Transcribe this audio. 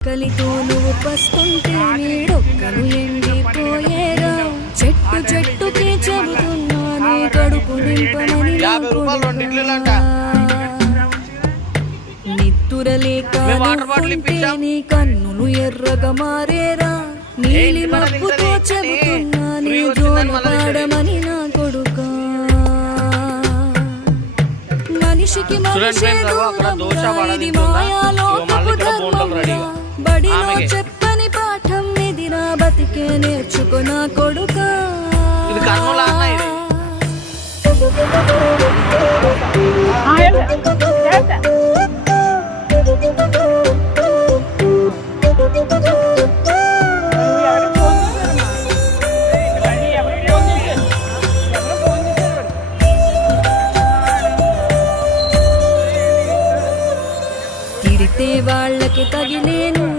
కలితో నువ్వు పస్తుంటే నీడొక్కలు ఎండిపోయేరా చెట్టు చెట్టుకి చెబుతున్నానే కడుపు నింపమని నిద్దురలేక నువ్వుంటే నీ కన్నులు ఎర్రగా మారేరా నీలి మబ్బుతో చెబుతున్నానే జోలు పాడమని నా కొడుకా మనిషికి మనిషే ఇది మాయాలోకపు ధర్మమురా బడిలో చెప్పని పాఠం ఇది నా బతికే నేర్చుకున్నా కొడుకా ఇది